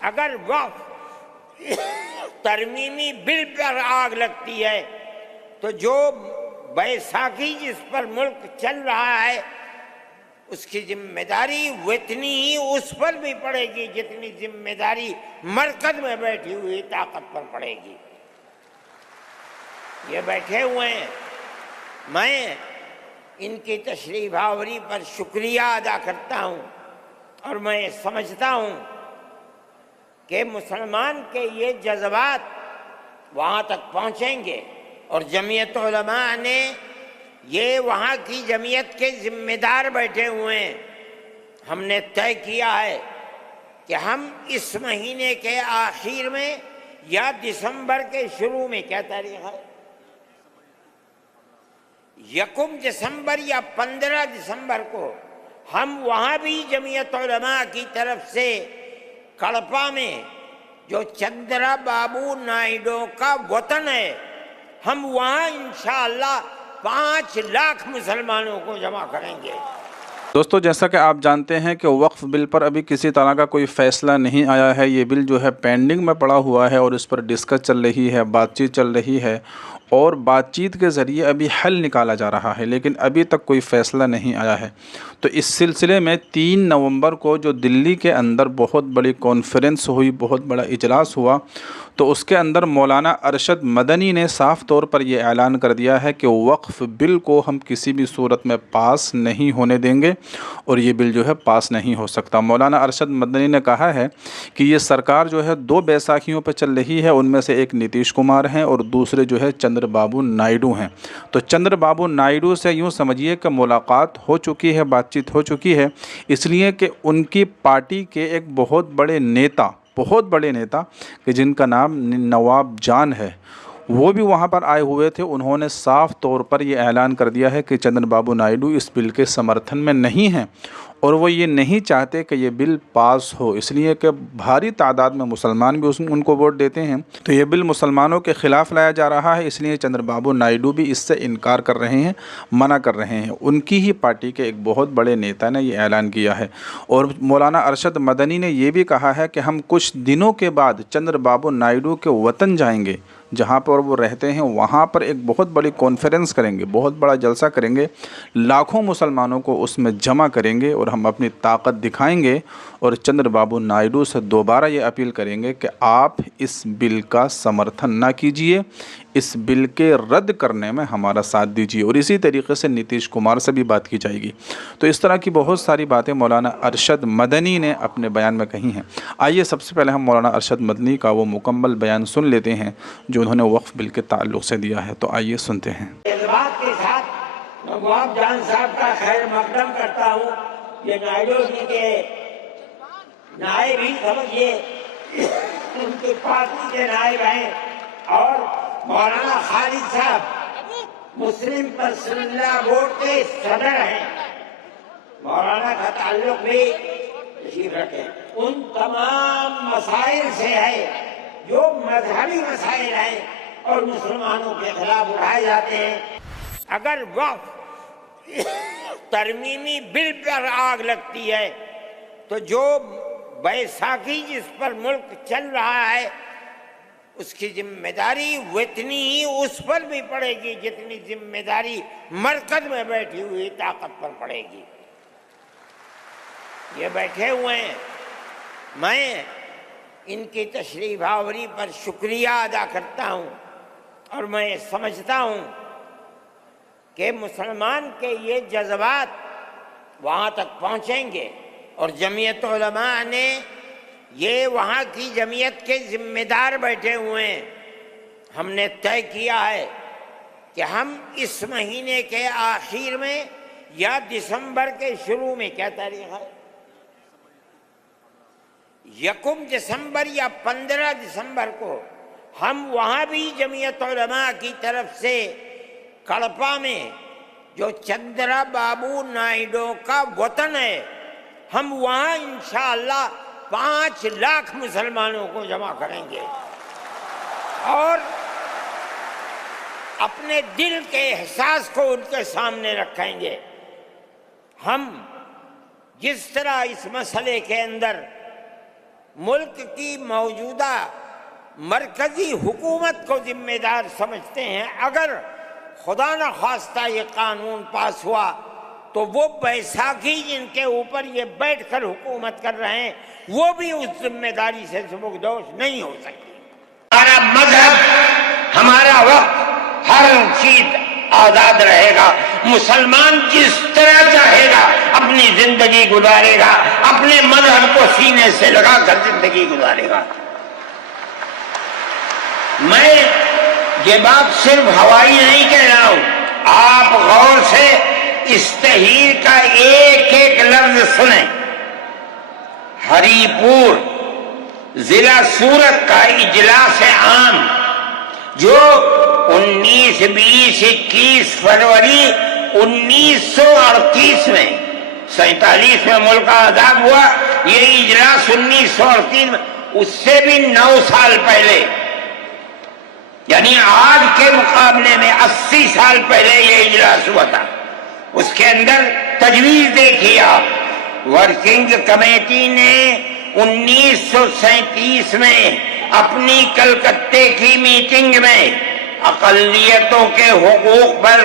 اگر وقف ترمیمی بل پر آگ لگتی ہے تو جو بیساکھی جس پر ملک چل رہا ہے اس کی ذمہ داری اتنی ہی اس پر بھی پڑے گی جتنی ذمہ داری مرکز میں بیٹھی ہوئی طاقت پر پڑے گی۔ یہ بیٹھے ہوئے ہیں، میں ان کی تشریف آوری پر شکریہ ادا کرتا ہوں، اور میں سمجھتا ہوں کہ مسلمان کے یہ جذبات وہاں تک پہنچیں گے، اور جمعیت علماء نے یہ وہاں کی جمعیت کے ذمہ دار بیٹھے ہوئے ہیں، ہم نے طے کیا ہے کہ ہم اس مہینے کے آخر میں یا دسمبر کے شروع میں، کیا تاریخ ہے، 1 دسمبر یا 15 دسمبر کو ہم وہاں بھی جمعیت علماء کی طرف سے کڑپا میں جو چندرا بابو نائیڈو کا وطن ہے، ہم وہاں انشاءاللہ 5 لاکھ مسلمانوں کو جمع کریں گے۔ دوستو، جیسا کہ آپ جانتے ہیں کہ وقف بل پر ابھی کسی طرح کا کوئی فیصلہ نہیں آیا ہے۔ یہ بل جو ہے پینڈنگ میں پڑا ہوا ہے اور اس پر ڈسکس چل رہی ہے، بات چیت چل رہی ہے، اور بات چیت کے ذریعے ابھی حل نکالا جا رہا ہے، لیکن ابھی تک کوئی فیصلہ نہیں آیا ہے۔ تو اس سلسلے میں 3 نومبر کو جو دلی کے اندر بہت بڑی کانفرنس ہوئی، بہت بڑا اجلاس ہوا، تو اس کے اندر مولانا ارشد مدنی نے صاف طور پر یہ اعلان کر دیا ہے کہ وقف بل کو ہم کسی بھی صورت میں پاس نہیں ہونے دیں گے، اور یہ بل جو ہے پاس نہیں ہو سکتا۔ مولانا ارشد مدنی نے کہا ہے کہ یہ سرکار جو ہے 2 بیساکھیوں پہ چل رہی ہے، ان میں سے ایک نتیش کمار ہیں اور دوسرے جو ہے چندر بابو نائیڈو ہیں۔ تو چندر بابو نائیڈو سے یوں سمجھیے کہ ملاقات ہو چکی ہے، بات چیت ہو چکی ہے، اس لیے کہ ان کی پارٹی کے ایک بہت بڑے نیتا کہ جن کا نام نواب جان ہے، وہ بھی وہاں پر آئے ہوئے تھے۔ انہوں نے صاف طور پر یہ اعلان کر دیا ہے کہ چندر بابو نائیڈو اس بل کے سمرتھن میں نہیں ہیں، اور وہ یہ نہیں چاہتے کہ یہ بل پاس ہو، اس لیے کہ بھاری تعداد میں مسلمان بھی ان کو ووٹ دیتے ہیں۔ تو یہ بل مسلمانوں کے خلاف لایا جا رہا ہے، اس لیے چندر بابو نائیڈو بھی اس سے انکار کر رہے ہیں، منع کر رہے ہیں۔ ان کی ہی پارٹی کے ایک بہت بڑے نیتا نے یہ اعلان کیا ہے، اور مولانا ارشد مدنی نے یہ بھی کہا ہے کہ ہم کچھ دنوں کے بعد چندر بابو نائیڈو کے وطن جائیں گے، جہاں پر وہ رہتے ہیں، وہاں پر ایک بہت بڑی کانفرنس کریں گے، بہت بڑا جلسہ کریں گے، لاکھوں مسلمانوں کو اس میں جمع کریں گے، اور ہم اپنی طاقت دکھائیں گے، اور چندر بابو نائیڈو سے دوبارہ یہ اپیل کریں گے کہ آپ اس بل کا سمرتھن نہ کیجیے، اس بل کے رد کرنے میں ہمارا ساتھ دیجیے، اور اسی طریقے سے نتیش کمار سے بھی بات کی جائے گی۔ تو اس طرح کی بہت ساری باتیں مولانا ارشد مدنی نے اپنے بیان میں کہی ہیں۔ آئیے سب سے پہلے ہم مولانا ارشد مدنی کا وہ مکمل بیان سن لیتے ہیں جو انہوں نے وقف بل کے تعلق سے دیا ہے، تو آئیے سنتے ہیں۔ اس بات کے ساتھ میں نواب جان صاحب کا خیر مقدم کرتا ہوں، یہ نائیڈو جی کے نائب ہی سمجھیے، ان کی پارٹی کے نائب ہیں، اور مولانا خالد صاحب مسلم پرسنل بورڈ کے صدر ہیں، مولانا کا تعلق بھی تشریف رکھیں۔ ان تمام مسائل سے ہے جو مذہبی مسائل ہیں اور مسلمانوں کے خلاف اٹھائے جاتے ہیں۔ اگر وقف ترمیمی بل پر آگ لگتی ہے تو جو بیساکھی جس پر ملک چل رہا ہے اس کی ذمہ داری اتنی ہی اس پر بھی پڑے گی جتنی ذمہ داری مرکز میں بیٹھی ہوئی طاقت پر پڑے گی۔ یہ بیٹھے ہوئے ہیں، میں ان کی تشریف آوری پر شکریہ ادا کرتا ہوں، اور میں سمجھتا ہوں کہ مسلمان کے یہ جذبات وہاں تک پہنچیں گے، اور جمعیت علماء نے یہ وہاں کی جمعیت کے ذمہ دار بیٹھے ہوئے ہیں، ہم نے طے کیا ہے کہ ہم اس مہینے کے آخر میں یا دسمبر کے شروع میں، کیا تاریخ ہے، 1 دسمبر یا 15 دسمبر کو ہم وہاں بھی جمعیت علماء کی طرف سے کڑپا میں جو چندرا بابو نائیڈو کا وطن ہے، ہم وہاں انشاءاللہ 5 لاکھ مسلمانوں کو جمع کریں گے، اور اپنے دل کے احساس کو ان کے سامنے رکھیں گے۔ ہم جس طرح اس مسئلے کے اندر ملک کی موجودہ مرکزی حکومت کو ذمہ دار سمجھتے ہیں۔ اگر خدا نخواستہ یہ قانون پاس ہوا تو وہ بیساکھی جن کے اوپر یہ بیٹھ کر حکومت کر رہے ہیں وہ بھی اس ذمہ داری سے سبکدوش نہیں ہو سکتی۔ ہمارا مذہب، ہمارا وقت، ہر چیز آزاد رہے گا۔ مسلمان جس طرح چاہے گا اپنی زندگی گزارے گا، اپنے مذہب کو سینے سے لگا کر زندگی گزارے گا۔ میں یہ بات صرف ہوائی نہیں کہہ رہا ہوں، آپ غور سے اس تحریر کا ایک ایک لفظ سنیں۔ ہری پور ضلع سورت کا اجلاس عام جو 19، 20، 21 فروری 1938 میں 47 میں ملک آزاد ہوا، یہ اجلاس 1938 میں، اس سے بھی 9 سال پہلے، یعنی آج کے مقابلے میں 80 سال پہلے یہ اجلاس ہوا تھا۔ اس کے اندر تجویز دیکھیے آپ، ورکنگ کمیٹی نے 1937 میں اپنی کلکتے کی میٹنگ میں اقلیتوں کے حقوق پر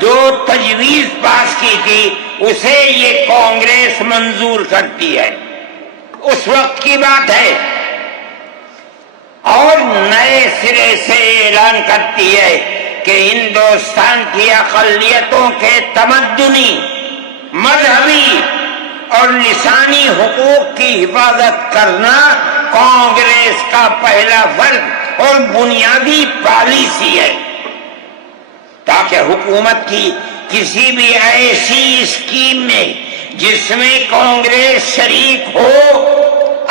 جو تجویز پاس کی تھی اسے یہ کانگریس منظور کرتی ہے، اس وقت کی بات ہے، اور نئے سرے سے اعلان کرتی ہے کہ ہندوستان کی اقلیتوں کے تمدنی، مذہبی اور لسانی حقوق کی حفاظت کرنا کانگریس کا پہلا فرض اور بنیادی پالیسی ہے، تاکہ حکومت کی کسی بھی ایسی اسکیم میں جس میں کانگریس شریک ہو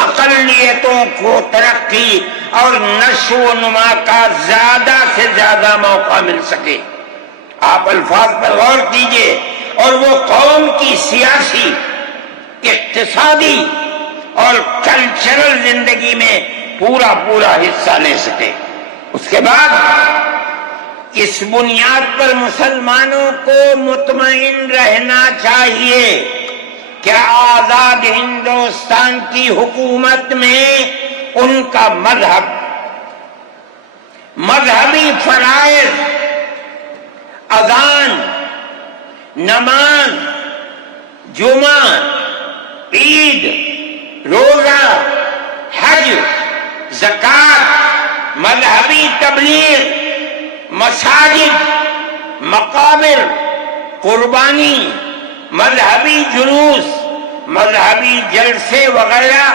اقلیتوں کو ترقی اور نشو و نما کا زیادہ سے زیادہ موقع مل سکے۔ آپ الفاظ پر غور کیجئے، اور وہ قوم کی سیاسی، اقتصادی اور کلچرل زندگی میں پورا حصہ لے سکے۔ اس کے بعد اس بنیاد پر مسلمانوں کو مطمئن رہنا چاہیے کہ آزاد ہندوستان کی حکومت میں ان کا مذہبی فرائض، اذان، نماز، جمعہ، عید، روزہ، حج، زکوٰۃ، مذہبی تبلیغ، مساجد، مقابر، قربانی، مذہبی جلوس، مذہبی جلسے وغیرہ،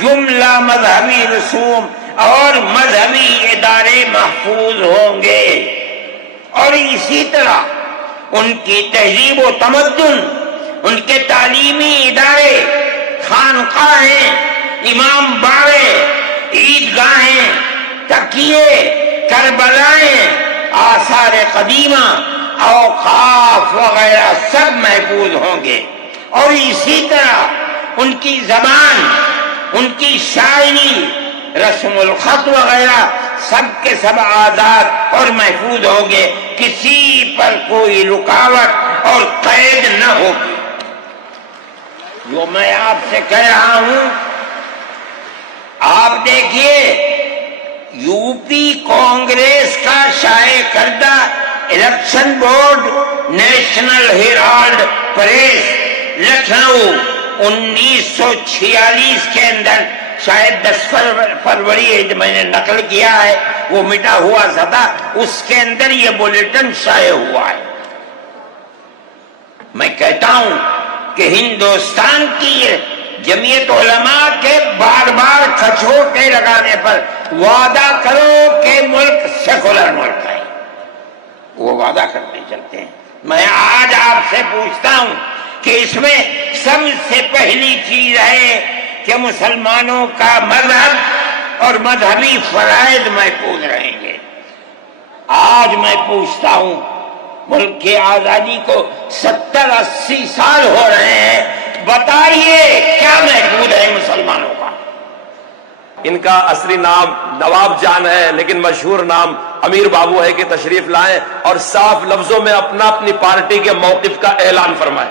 جملہ مذہبی رسوم اور مذہبی ادارے محفوظ ہوں گے، اور اسی طرح ان کی تہذیب و تمدن، ان کے تعلیمی ادارے، خانقاہیں، امام باڑے، عیدگاہیں، تکیے، کربلائیں، آثار قدیمہ، اوقاف وغیرہ سب محفوظ ہوں گے، اور اسی طرح ان کی زبان، ان کی شاعری، رسم الخط وغیرہ سب کے سب آزاد اور محفوظ ہوں گے، کسی پر کوئی رکاوٹ اور قید نہ ہوگی۔ جو میں آپ سے کہہ رہا ہوں، آپ دیکھیے یو پی کانگریس کا شائع کردہ election board national herald press Lucknow 1946 کے اندر، شاید 10 فروری میں نے نقل کیا ہے، وہ مٹا ہوا تھا، اس کے اندر یہ بلیٹن شائع ہوا ہے۔ میں کہتا ہوں کہ ہندوستان کی جمعیت علماء کے بار بار کھچوٹے لگانے پر وعدہ کرو کہ ملک سیکولر ملک ہے، وہ وعدہ کرتے چلتے ہیں۔ میں آج آپ سے پوچھتا ہوں کہ اس میں سب سے پہلی چیز ہے کہ مسلمانوں کا مذہب اور مذہبی فرائض محفوظ رہیں گے۔ آج میں پوچھتا ہوں، ملک کی آزادی کو 70-80 سال ہو رہے ہیں، بتائیے کیا محفوظ ہے مسلمانوں کا؟ ان کا اصلی نام نواب جان ہے، لیکن مشہور نام امیر بابو ہے، کہ تشریف لائیں اور صاف لفظوں میں اپنی پارٹی کے موقف کا اعلان فرمائیں۔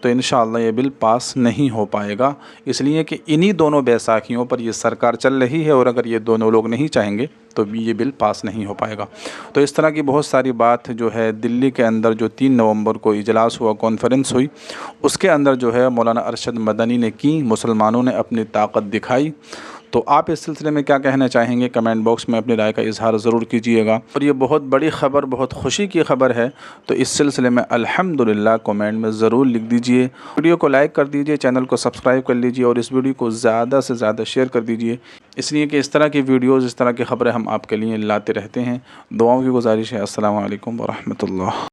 تو انشاءاللہ یہ بل پاس نہیں ہو پائے گا، اس لیے کہ انہی دونوں بیساکھیوں پر یہ سرکار چل رہی ہے، اور اگر یہ دونوں لوگ نہیں چاہیں گے تو بھی یہ بل پاس نہیں ہو پائے گا۔ تو اس طرح کی بہت ساری بات جو ہے دلی کے اندر جو 3 نومبر کو اجلاس ہوا، کانفرنس ہوئی، اس کے اندر جو ہے مولانا ارشد مدنی نے کی، مسلمانوں نے اپنی طاقت دکھائی۔ تو آپ اس سلسلے میں کیا کہنا چاہیں گے؟ کمنٹ باکس میں اپنی رائے کا اظہار ضرور کیجیے گا۔ اور یہ بہت بڑی خبر، بہت خوشی کی خبر ہے، تو اس سلسلے میں الحمدللہ کمنٹ میں ضرور لکھ دیجیے۔ ویڈیو کو لائک کر دیجیے، چینل کو سبسکرائب کر لیجیے، اور اس ویڈیو کو زیادہ سے زیادہ شیئر کر دیجیے، اس لیے کہ اس طرح کی ویڈیوز، اس طرح کی خبریں ہم آپ کے لیے لاتے رہتے ہیں۔ دعاؤں کی گزارش ہے۔ السلام علیکم ورحمۃ اللہ۔